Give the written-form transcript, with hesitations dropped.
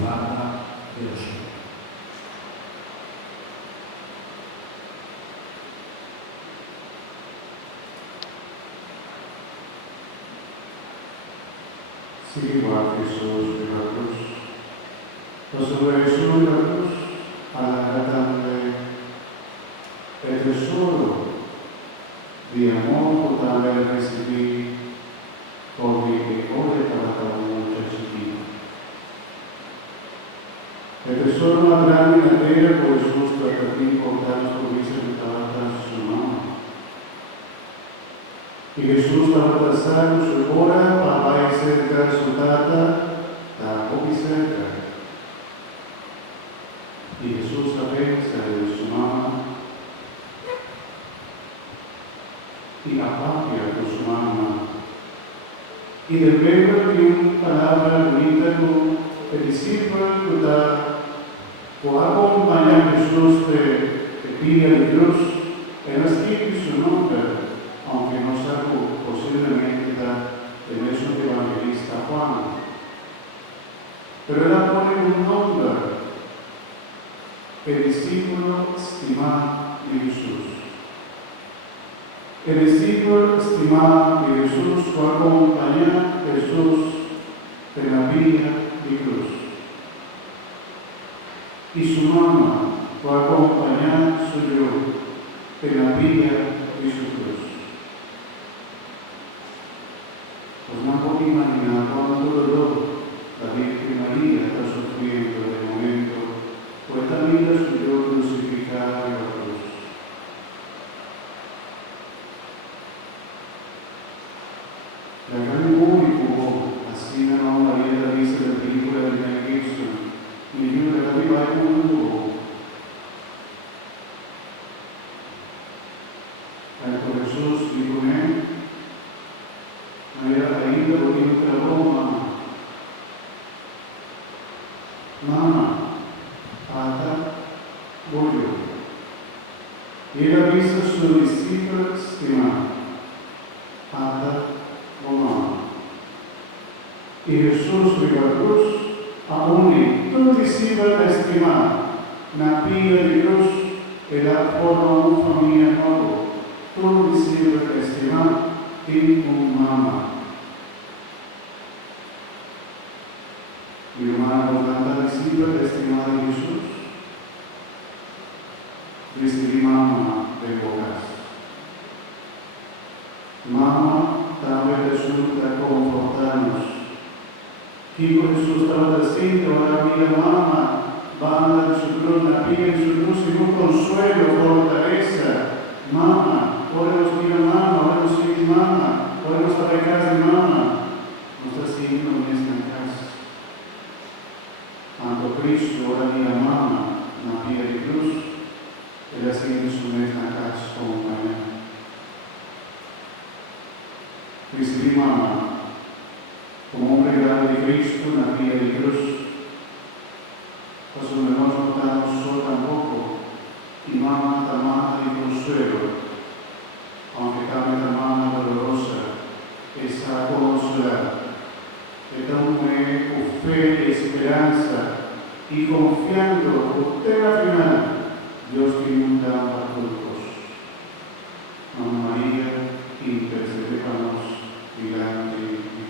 palabra de Dios. Seguiu a Jesús de la cruz. Por su resurrección de la cruz, agarrándole el tesoro de amor total recibí, porque hoy para cada uno chiquito. El tesoro más grande en la tierra, por Jesús, para ti, por tantos promesas que trabajan su mano. Y Jesús para abrazar su hora, para ir cerca de su tata, tampoco y cerca. Y Jesús apenas de su mamá y apapia con su mamá. Y de repente que una palabra bonita con el discípulo que da por acompañar a Jesús de pide de Dios en escribir su nombre, aunque no sabe posiblemente en eso de evangelista Juan. Pero él pone un nombre, el discípulo estimado de Jesús. El discípulo estimado de Jesús fue a acompañar a Jesús en la vía de cruz. Y su mamá fue a acompañar a su yo en la vía de su cruz. Pues no puedo imaginar cuánto dolor la Virgen María está sufriendo de momento, pues también la suyo crucificada en la cruz. La gran público, así no María la dice la película de Mel Gibson, y yo de la viva en un mundo. Por Jesús y con él, María ainda lo que entregó mamá. Mamá, ata, voy yo. Y él avisa a su discípulo estimado, ata, mamá. Y Jesús de la cruz, aún tu discípulo estimado, na pia de Dios, ela forma una familia nueva. Tu discípulo estimado, tiene una mamá. Mi hermana Bogotá, discípula estimada de Jesús, recibí mamá de Bogotá. Mamá también resulta confortarnos. Digo Jesús estaba diciendo, ahora mira mamá, banda de su cruz, la pilla en su cruz y un consuelo, fortaleza. Mamá, oremos mira mamá, oremos sin mamá, oremos para casa de mamá. Nos está siguiendo en esta casa. Cuando Cristo ora mira mamá, na pia de cruz, Él haciendo su mesma casa como mañana. Recibí mamá como un regalo de Cristo en la pia de cruz. Pues lo mejor no estamos solo tampoco. Y mamá tamada de consuelo, aunque también la mamá dolorosa, está consolada. Então é com fé e esperança e confiando até a final, Deus que nos dá a todos. Mamma Maria, intercede para nós diante